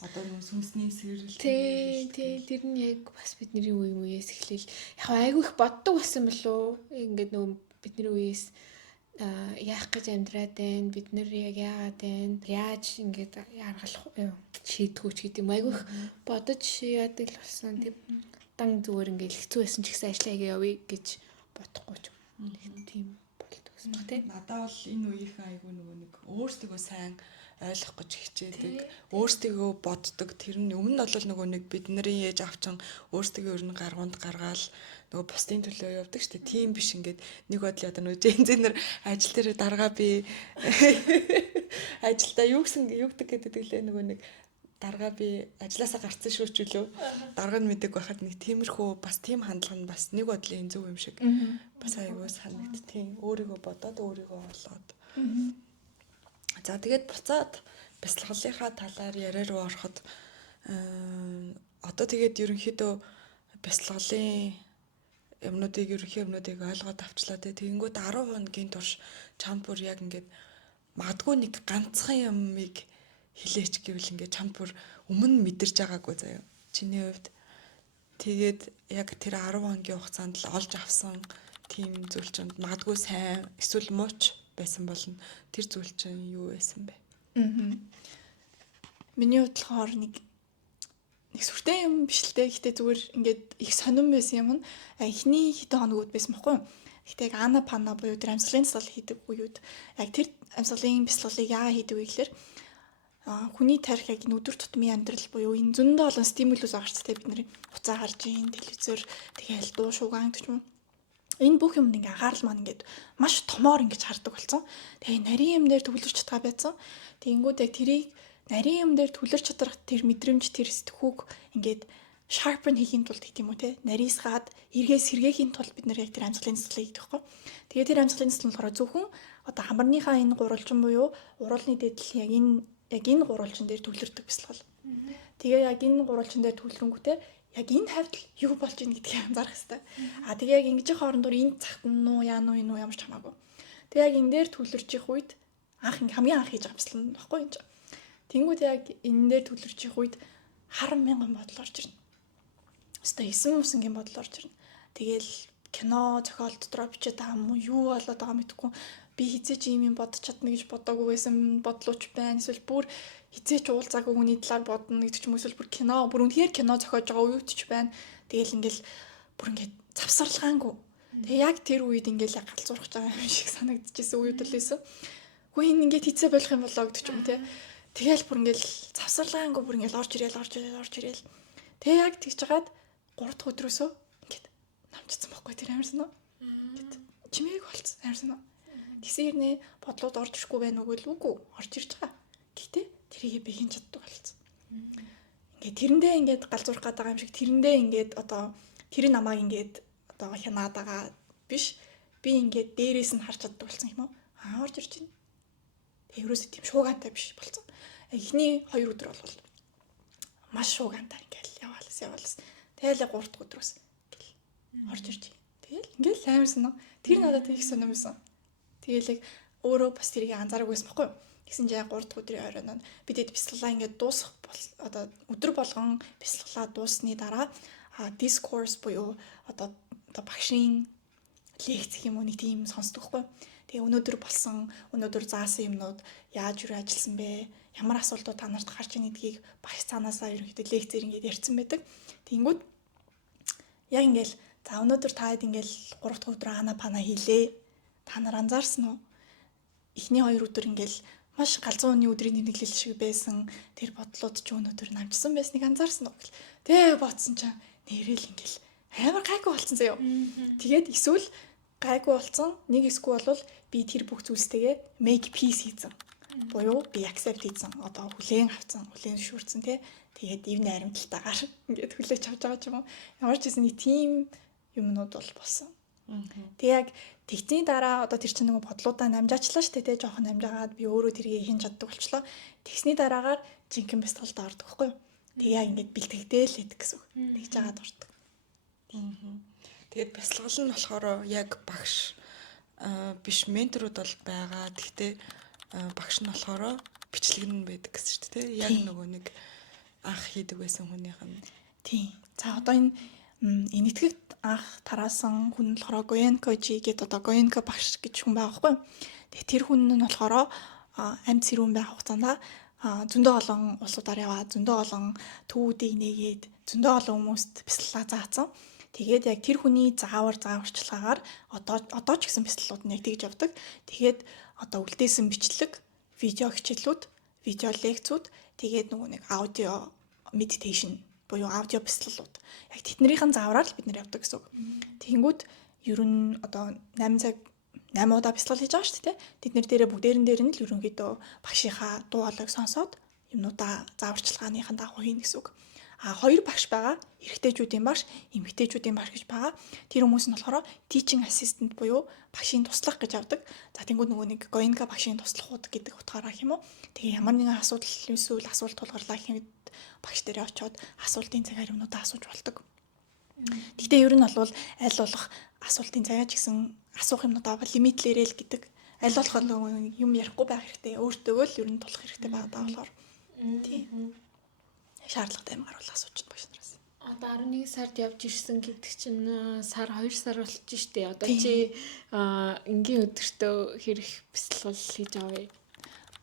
Одоо нөө сүнсний сэрэл тий тэр нь яг бас бидний үеэс эхлээл яг айгүй их боддог болсон болов ингээд нөө бидний үеэс яах гэж амьдраад байна бид нар яг яагаад байна яаж ингээд аргалах шийдгүүч гэдэг юм айгүй их бодож яадаг л болсон тийм дан зүгээр ингээд хэцүү байсан ч гэсэн ажиллаа явъя гэж бодохгүй ч юм тийм болдог гэсэн баг тийм надад бол энэ үеийнхэн айгүй нөгөө нэг өөрсдөө сайн ойлгох гэж хичээдэг өөрсдөө боддог тэр нь өмнө нь бол нөгөө нэг бидний ээж авчин өөрсдөө ер нь гаргуунд гаргаал нөгөө бусдын төлөө явдаг штэ тийм биш ингээд нэг бодлоо одоо нөгөө жензэнэр ажил дээр даргаа би ажилдаа юу гэдэг лээ нөгөө нэг даргаа би ажилласаа гарцсан шүү ч үлээ дарга нь мэдэг байхад нэг тиймэрхүү бас тийм хандлага нь бас нэг бодлын зөв юм шиг бас аягүй санагд тийм өөрийгөө бодоод өөрийгөө олоод за тэгээд буцаад бясалгалынхаа талаар яриа руу ороход одоо тэгээд ерөнхийдөө бясалгалын ерөнхий юмнуудыг ойлгоод авчлаа тэгэнгүүт 10 хоногийн турш чамд бүр яг ингээд магадгүй нэг ганцхан юмыг хилээч гэвэл ингээд чамд бүр өмнө мэдэрч байгаагүй заяа чиний хувьд тэгээд яг тэр 10 хоногийн хугацаанд л олж авсан тийм зүйл чинь магадгүй сайн эсвэл мууч байсан болно. Тэр зүйл чинь юу байсан бэ? Миний бодлохоор нэг сүртэй юм биш л дээ. Гэхдээ зүгээр ингээд их сонирн байсан юм. Эхний хэдэн хоногуд байсан байхгүй юу? Гэхдээ яг ана пана буюу тэр амьсгалын бясалгал хийдэг үеуд яг тэр амьсгалын бясалгалыг яагаад хийдэг вэ гэхээр хүний тарих яг энэ өдөр тутмын амьдрал буюу энэ зөндөө олон стимулус агарцтай бид нэр хуцаа харж ийн телевизээр тэгээл дуу шуугаан гэж юм. Энэ бүх юмд ингээ анхаарал маань ингээд маш томоор ингэж хардаг болсон. Тэгээ нарийн юм дээр төвлөрч чадгаа байсан. Тэгэнгүүт яг тэрийг нарийн юм дээр төвлөрч чадах тэр мэдрэмж тэр сэтгүүг ингээд sharpen хийхийн тулд гэх юм уу те нарийсгаад эргээс сэргээхийн тулд бид нар яг тэр амьсгалын нислэгийг хийдэг байхгүй. Тэгээд тэр амьсгалын нислэл нь болохоор зөвхөн одоо хамарныхаа энэ гурвалжин буюу уруулны дэдэл яг энэ гурвалжин дээр төвлөрдөг бясалгал. Тэгээ яг энэ гурвалжин дээр төвлөрөнгүүтээ яг энэ хавьд юу болж ийн гэдгийг анзаарах хэрэгтэй. Тэгээ яг ингэж хоорондоор энэ цагт нь уу яа нү энэ үү ямар ч хамаагүй. Тэгээ яг энэ дээр төвлөрч их үед хамгийн анх хийж байгаа бясалгал нь баггүй юм чи. Тэнгүүд яг энэ дээр төвлөрч их үед 10,000 бодол орж ирнэ. Өстой 9 мөсөнгийн бодол орж ирнэ. Тэгээл кино зохиол дотроо бичээд байгаа юм уу юу болоод байгаа мэдэхгүй би хизээч юм бодож чадна гэж бодоогүй байсан бодлооч байна. Эсвэл бүр хизээч уулзаагүй хүний талаар бодно гэдэг ч юм уу эсвэл бүр кино бүр үнэхээр кино зохиож байгаа үеч байна. Тэгээл ингээл бүр ингээд завсарлахаангүй. Тэгээ яг тэр үед ингээл яг галзуурах байгаа юм шиг санагдчихсэн үед л байсан. Хөө энэ ингээд хизээ болох юм болоо гэдэг ч юм те. Тэгээл бүр ингээл завсарлахаангүй бүр ингээл орж ирээл. Тэгээ яг тэгж жагаад 3 дахь өдрөөсөө ингээд намжсан байхгүй тэр амарсан уу? Ингээд чимээг болцсон амарсан уу? Тэгсэн хэрнээ бодлоод орж ирэхгүй байх нүгэл үгүй орж ирж байгаа. Гэхдээ тэрийг би хийн чаддаг болцсон. Ингээд тэрэндээ ингээд галзуурах гэдэг юм шиг тэрэндээ ингээд одоо тэр намайг ингээд одоо хянаад байгаа биш. Би ингээд дээрээс нь харж чаддаг болсон юм уу? Орж ирж байна. Тэрөөсөө тийм шуугаантай биш болцсон. Эхний 2 өдөр бол маш шуугаантай ингээд яваалас. Тэгэл 3 дахь өдрөөс ингээл орж ирж байна. Тэгэл ингээл амарсан уу? Тэр надад их сонирмсан. Тэгэл яг өөрөө бас тэрийг анзаарахгүйсэн байхгүй юу? Тэгсэн чинь 3 дахь өдрийн оройноо бидэд бясалгалаа ингээд дуусах одоо өдөр болгон бясалгалаа дуусны дараа discourse буюу одоо багшийн лекц гэх юм уу нэг тийм сонсдог байхгүй юу? Тэгээ өнөөдөр заасан юмнууд яаж юу ажилласан бэ? Ямар асуултууд та нарт гарч ийн гэдгийг багш цаанаасаа ерөнхийдөө лекцээр ингээд ярьсан байдаг. Тэнгүүд яг ингээл за өнөөдөр та хэд ингээл 3 дахь өдөр ана пана хийлээ. Та нар анзаарсан уу? Эхний 2 өдөр ингээл маш галзуу үний өдрийн тэмдэглэл шиг байсан. Тэр бодлоод ч өнөөдөр намжсан байсныг анзаарсан уу гэл. Тэгээ бодсон чинь нэрэл ингээл амар гайгүй болсон заяа. Тэгээд эсвэл гайгүй болсон. Нэг эсвэл бол би тэр бүх зүйлстэйгээ make peace хийсэн. Буюу би accept хийсэн. Одоо хүлээн авсан, хүлээн зөвшөөрсөн тий. Тэгээд ив найрамдалтайгаар ингээд хүлээж авч байгаа ч юм уу. Ямар ч гэсэн нэг тийм юмнууд бол болсон. Тэг яг тэгтний дараа одоо тэр чинь нэг бодлуудаа намжаачлаа шүү дээ, жоохон намжаагаад би өөрөө тэргийг хийн чаддаг болчлоо. Тэгсний дараагаар жинхэнэ бясалгалд ордог байхгүй юу? Тэг яг ингээд бэлтгэдэл гэдэг гэсэн үг. Тэгж жагаад ордог. Тэгээд бясалгал нь болохоор яг багш биш менторуд бол байгаа. Гэхдээ багш нь болохоор бичлэг нь байдаг гэсэн шүү дээ. Яг нөгөө нэг анх хийдэг байсан хүнийх нь. Тийм. За одоо энэ энэтхэгт анх тараасан хүн болохоор Гоенко Жи гэдэг одоо Гоенко багш гэж хүн байгаа байхгүй. Тэгээ тэр хүн нь болохоор амьд сэрүүн байх хугацаанд зөндөө олон улсуудаар яваад зөндөө олон төвүүдийг нээгээд зөндөө олон хүмүүст бясалгалаа заасан. Тэгээд яг тэр хүний зааварчилгаагаар одоо ч гэсэн бясалгалууд нь яг тэгж явдаг. Тэгээд одоо үлдээсэн бичлэг, видео хичээлүүд, видео лекцүүд, тэгээд нөгөө нэг аудио meditation буюу аудио бясалгалууд. Яг тэднэрийн заавраар л бид нэр явдаг гэсэн үг. Тэгэнгүүт ер нь одоо 8 удаа бясалгал хийж байгаа шүү дээ. Тэднэр дээрээ бүгдээрэн дээр нь л ерөнхийдөө багшийнхаа дуу хоолойг сонсоод юмнуудаа зааварчилгааныхаа дагуу хийнэ гэсэн үг. Хоёр багш байгаа. Эрэгтэйчүүдийн багш, эмэгтэйчүүдийн багш гэж байгаа. Тэр хүмүүс нь болохоор teaching assistant буюу багшийн туслах гэж авдаг. За тэнгууд нөгөө нэг Гоенко багшийн туслахууд гэдэг утгаараа юм уу. Тэгээ ямар нэгэн асуудал эсвэл асуулт тулгарлаа гэхэд багш дээрээ очиод асуултын цагаар юмнуудаа асууж болдог. Гэхдээ ер нь бол аль болох асуултын цагаа ч гэсэн асуух юмнуудаа лимитлээрээ л гэдэг. Аль болох юм ярихгүй байх хэрэгтэй. Өөртөөгөө л ер нь тулах хэрэгтэй байгаа болохоор. Тийм. Шаардлагатай юм гаруул асууж багш нараас. Одоо 11 сард явж ирсэн гэдэг чинь сар 2 сар болчих штеп. Одоо чи энгийн өдөртөө хэрэг бясалгал хийж авъя.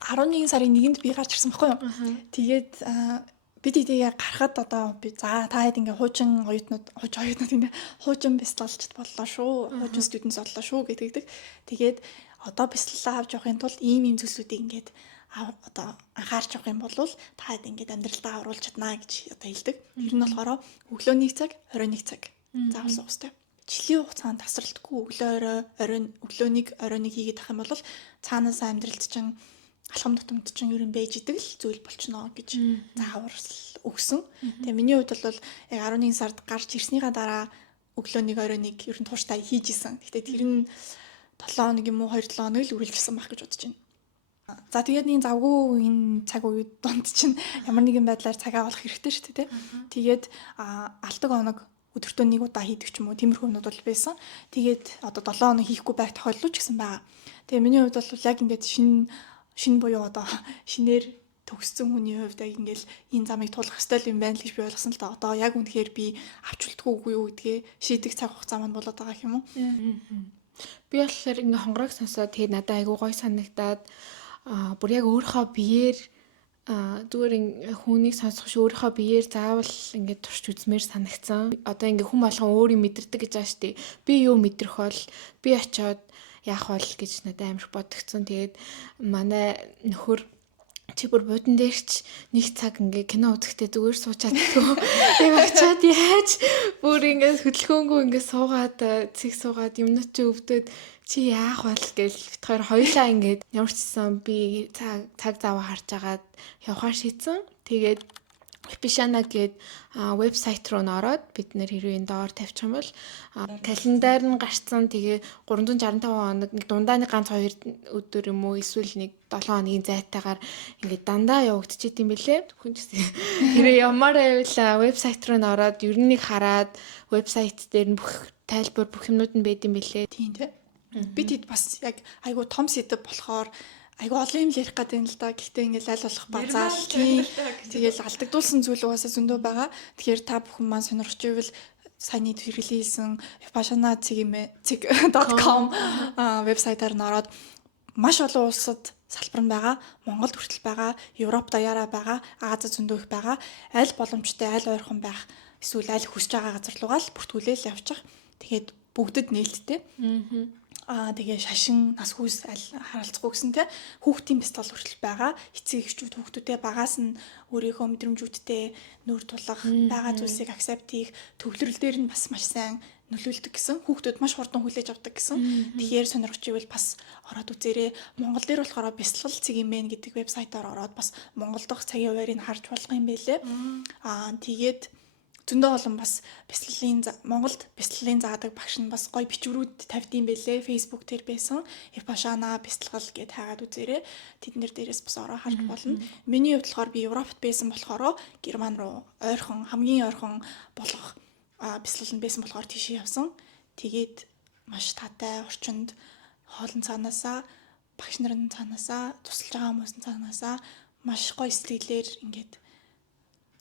11 сарын 1-нд би гарч ирсэн байхгүй юу? Тэгээд бид идея гарахад одоо би за та хэд ингээ хуучин бясалгалчд боллоо шүү. Хуучин студентс боллоо шүү гэдэг. Тэгээд одоо бясалгалаа авч явахын тулд ийм зүйлсүүдийг ингээд одоо анхаарч явах юм бол та хэд ингээд амьдралдаа оруулж чаднаа гэж одоо хэлдэг. Тэр нь болохоор өглөөний цаг, оройн цаг заавал суух хэрэгтэй. Жилийн хугацаанд тасралтгүй өглөөний оройн хийгээд авах юм бол цаанаасаа амьдралд чинь алхам тутамд чинь ер нь байж идэг л зүйл болчихно гэж заавар өгсөн. Тэгээ миний хувьд бол яг 11 сард гарч ирснийхаа дараа өглөө 1-2 ер нь тууштай хийж исэн. Гэхдээ тэр нь 7 хоног юм уу 2-7 хоног л үргэлжилсэн байх гэж бодож байна. За тэгээд энэ завгүй энэ цаг үед донд чинь ямар нэгэн байдлаар цагаа олох хэрэгтэй шүү дээ. Тэгээд алдаг хоног өдөртөө 1 удаа хийдэг ч юм уу тиймэрхүү юмнууд бол байсан. Тэгээд одоо 7 хоног хийхгүй байх тохиолдол ч гэсэн байгаа. Тэгээ миний хувьд бол яг ингээд шинэ буюу одоо шинээр төгссөн хүний хувьд яг ингээд энэ замыг тулах ёстой юм байна л гэж би ойлгосон л да. Одоо яг үнэхээр би авч үлдэхгүй үгүй юу гэдгээ шийдэх цаг хугацаа маань болоод байгаа юм уу? Би болохоор ингээ хонгорог сонсоод тэгээд надад айгүй гоё санагдаад бүр яг өөрийнхөө биеэр зүгээр хүнийг сонсох ш өөрийнхөө биеэр заавал ингээд турш үзмээр санагцсан. Одоо ингээ хүн болгон өөрийг мэдэрдэг гэж байгаа штеп. Би юу мэдрэх бол би очиод яах бол гэж надад амар бодогцсон. Тэгээд манай нөхөр чи бүр буудан дээрч нэг цаг ингээ кино үзэхдээ зүгээр сууж чаддгүй. Яг очиад яаж бүр ингээ хөдөлгөөнгүй ингээ суугаад цэг суугаад юмнууд чи өвдөд чи яах бол гэж бит хоёулаа ингээд ямар ч гэсэн би цаг зав харж агаад явахаар шийдсэн. Тэгээд Пишана гээд вебсайт руу ороод бид нэр хэрвээ доор тавьчих юм бол календар нь гарцсан. Тэгээ 365 хоног нэг дундаа нэг ганц 2 өдөр юм уу эсвэл нэг 7 хоногийн зайтайгаар ингээд дандаа явагдчих юм бэлээ. Хүн ч хэрвээ ямар байвал вебсайт руу ороод ер нь хараад вебсайт дээр нь бүх тайлбар бүх юмнууд нь байд юм бэлээ. Тийм тий. Би тэд бас яг айгу том сэдв болохоор айгу олон юм ярих гэдэг юм л да. Гэхдээ ингээл аль болох базаал тийм. Тэгэл алдагдуулсан зүйл угаасаа зөндөө байгаа. Тэгэхээр та бүхэн маань сонирхож ивэл саяны хэрэглээсэн passionate.com вебсайтаар нь ороод маш олон улсад салбар нь байгаа. Монголд хүртэл байгаа, Европ даяараа байгаа, Азид зөндөө их байгаа. Аль боломжтой, аль ойрхон байх, эсвэл аль хүсэж байгаа газар руугаа л бүртгүүлээл явчих. Тэгээд бүгдэд нээлттэй. Тэгээ шашин нас хүүс аль харалцахгүй гэсэн те хүүхдийн бяцлал хүртэл байгаа. Эцэг эхчүүд хүүхдүүдээ багаас нь өөрийнхөө мэдрэмжүүдтэй нүүр тулах, байгаа зүйлсийг акцепт хийх, төвлөрөл дээр нь бас маш сайн нөлөөлдөг гэсэн. Хүүхдүүд маш хурдан хүлээж авдаг гэсэн. Тэгэхээр сонирхож ивэл бас ороод үзээрэй. Монгол дээр болохоор бяцлал цэгмэн гэдэг вебсайтаар ороод бас Монгол дахь цагийн хуваарийг харж болох юм байлээ. Тэгээд зөндөө олон бас Монголд бяцлалын заадаг багш нь бас гоё бичвэрүүд тавьдсан байлээ. Facebook дээр байсан. Passionate бяцлал гэд хаагаад үзээрэй. Тэднэр дээрээс бас ороо харж болно. Миний хувьд болохоор би Европт байсан болохоор Герман руу хамгийн ойрхон болох бяцлал нь байсан болохоор тийшээ явсан. Тэгээд маш таатай орчинд хоолн цаанаасаа багш нарын цаанаасаа тусалж байгаа хүмүүсийн цаанаасаа маш гоё стилээр ингээд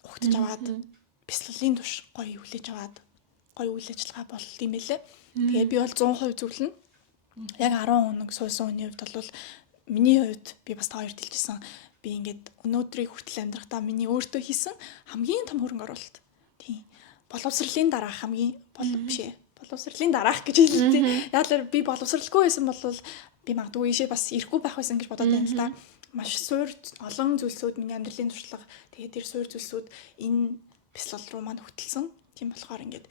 ухтаж аваад бяцлалын туш гоё хүлээж аваад гоё үйл ажиллагаа болт юм байлээ. Тэгээд би бол 100% зөвлөнө. Яг 10 хоног суусан хүний хувьд бол миний хувьд би бас та хоёрт хэлжсэн. Би ингээд өнөөдрийг хүртэл амьдрахдаа миний өөртөө хийсэн хамгийн том хөрөнгө оруулалт. Тийм. Боловсролын дараах боловсролын дараах гэж хэлдэг. Яг л би боловсралгүй байсан бол би магадгүй ийшээ бас ирэхгүй байх байсан гэж бодоод байна л да. Маш суур олон зүйлсүүд миний амьдралын туршлага тэгээд тэр суур зүйлсүүд энэ бяцлал руу маань хөтөлсөн. Тийм болохоор ингээд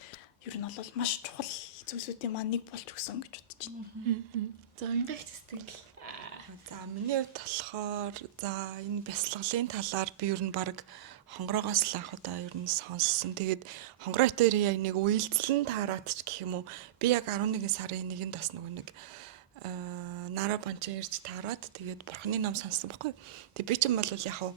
ер нь бол маш чухал зүйлсүүдийн маань нэг болж өгсөн гэж бодож байна. За ингээд сэтгэл. За миний хувьд болохоор энэ бяцлаглалын талаар би ер нь баг хонгороогоос л анх удаа ер нь сонссон. Тэгээд хонгороо дээр яг нэг үйлдэлэн таараад ч гэх юм уу. Би яг 11 сарын 1-нд бас нэг нара банч ирж таарад тэгээд бурхны ном сонссон байхгүй. Тэг би ч юм бол яг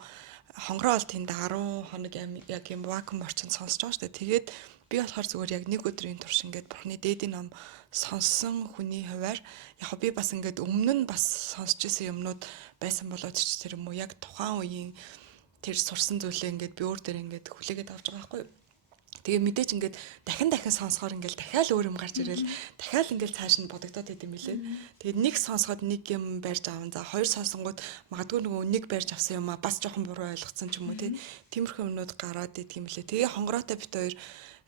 хонгороо бол тэнд 10 хоног яг юм вакуум орчинд сонсож байгаа шүү дээ. Тэгээд би болохоор зүгээр яг нэг өдрийн турш ингээд бурхны дээдийн ном сонссон хүний хувьар яг би бас ингээд өмнө нь бас сонсч ирсэн юмнууд байсан болоод ч тэр юм уу яг тухайн үеийн тэр сурсан зүйлээ ингээд би өөр дээр ингээд хүлээгээд авч байгаа байхгүй. Тэгээ мэдээч ингээд дахин сонсохоор ингээд дахиад өөр юм гарч ирэл дахиад ингээд цааш нь бодогдоод идэм билээ. Тэгээд нэг сонсоход нэг юм барьж аав. За хоёр сонсонгууд магадгүй нөгөө нэг барьж авсан юм а бас жоохон буруу ойлгоцсон ч юм уу тий. Тиймэрхүү юмнууд гараад идэм билээ. Тэгээ хонгороотой бит хоёр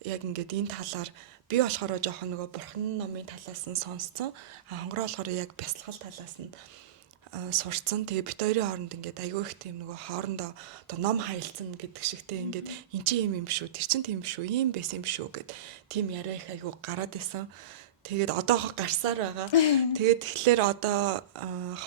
яг ингээд энэ талаар би болохоор жоохон нөгөө бурхны номын талаас нь сонсцсон. Хонгороо болохоор яг бяцлал талаас нь сурцсан. Тэгээ бит хоёрын хооронд ингээд айгүй их тийм нөгөө хоорондоо одоо ном хайлцсан гэдэг шигтэй ингээд эн чинь юм шүү, тэр чинь тийм шүү, ийм байсан юм шүү гэд тийм яриа их айгүй гараад исэн. Тэгээд одоо гарсаар байгаа. Тэгээд тэгэхээр одоо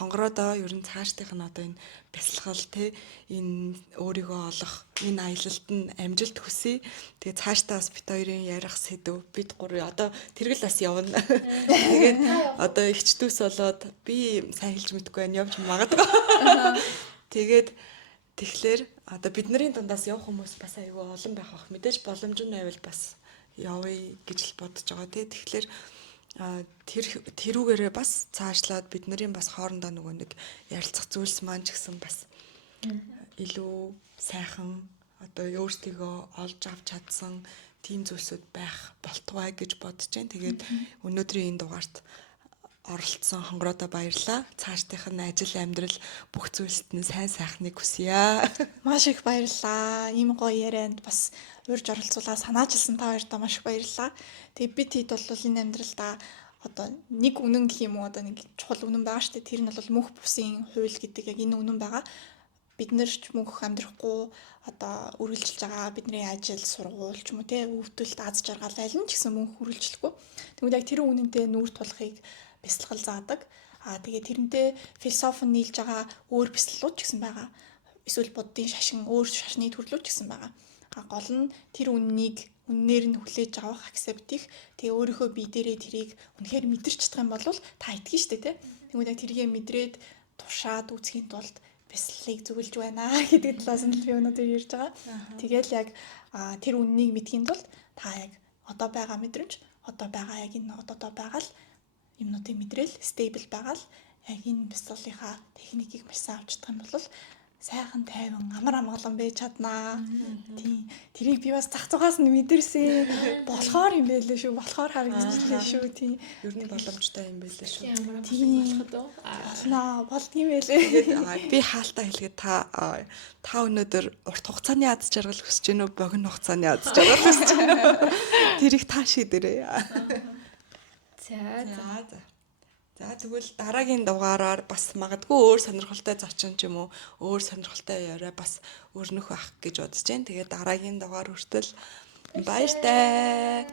хонгороодоо ер нь цаашдынх нь одоо энэ бясалгал те энэ өөрийгөө олох энэ аялалд нь амжилт хүсье. Тэгээд цаашдаа бас бит хоёрын ярих сэдв бид гурван одоо тэргэл бас явна. Тэгээд одоо ихчдүүс болоод би сайн хэлж мэдэхгүй байна явж магадгүй. Тэгээд тэгэхээр одоо бидний дундаас явах хүмүүс бас айгүй олон байх бах. Мэдээж боломж нь байвал бас явъя гэж л бодож байгаа тий. Тэгэхээр тэрүүгээрээ бас цаашлаад бид нарын бас хоорондоо нөгөө нэг ярилцах зүйлс маань ч гэсэн бас илүү сайхан одоо өөрсдийгөө олж авч чадсан тийм зүйлсүүд байх болтугай гэж бодож байна. Тэгээд өнөөдрийн энэ дугаарт оролцсон хонгороодоо баярлалаа. Цаашдынх нь ажил амьдрал бүх зүйлсэд нь сайн сайхныг хүсье. Маш их баярлалаа. Ийм гоё ярианд бас урьж оролцуулаа санаачилсан та хоёртаа маш их баярлалаа. Тэгээ бид хэд бол энэ амьдралдаа одоо нэг үнэн гэх юм уу одоо нэг чухал үнэн байгаа шүү дээ. Тэр нь бол мөнх бусын хууль гэдэг яг энэ үнэн байгаа. Бид нар ч мөнх амьдрахгүй одоо үргэлжилж байгаа бидний ажил, сургууль ч юм уу те өвдөлт, аз жаргал аль нь ч гэсэн мөнх үргэлжлэхгүй. Тэгвэл яг тэр үнэнтэй нүүр тулахыг бясалгал заадаг. Тэгээ тэрнтэй философи нийлж байгаа өөр бясалгалууд ч гэсэн байгаа. Эсвэл буддын шашин, өөр шашны төрлүүд ч гэсэн байгаа. Гол нь тэр үннийг үннээр нь хүлээж авах, accept их. Тэгээ өөрийнхөө бие дээрээ тэрийг үнэхээр мэдэрч чадах юм бол та итгэн штэ тий. Тэгмээд яг тэргээ мэдрээд тушаад үзэхийн тулд бясалгалыг зөвлөж байна гэдэг талаас нь л би өнөөдөр ярьж байгаа. Тэгээл яг тэр үннийг мэдхийн тулд та яг одоо байгаа мэдрэмж, одоо байгаа яг энэ одоо байгаа л юмнуудыг мэдрээл стейбл байгаа л яг энэ бясалгалынхаа техникийг маш сайн авч чадах юм бол сайхан тайван амар амгалан байж чаднаа. Тийм. Тэрийг би бас зах зугаас нь мэдэрсэн. Болохоор юм байлээ шүү. Болохоор харагдчихлээ шүү. Тийм. Ер нь боломжтой юм байлээ шүү. Тийм болоход уу? Болно. Болдгийм байлээ. Тэгээд би хаалтаа хэлгээд та өнөөдөр урт хугацааны аз жаргал хүсэж гэнэ үү, богино хугацааны аз жаргал хүсэж гэнэ үү? Тэрийг та шийдээрэй. За тэгвэл дараагийн дугаараар бас магадгүй өөр сонирхолтой зочин ч юм уу өөр сонирхолтой яриа бас өрнөх байх гэж бодож байна. Тэгээд дараагийн дугаар хүртэл баяртай.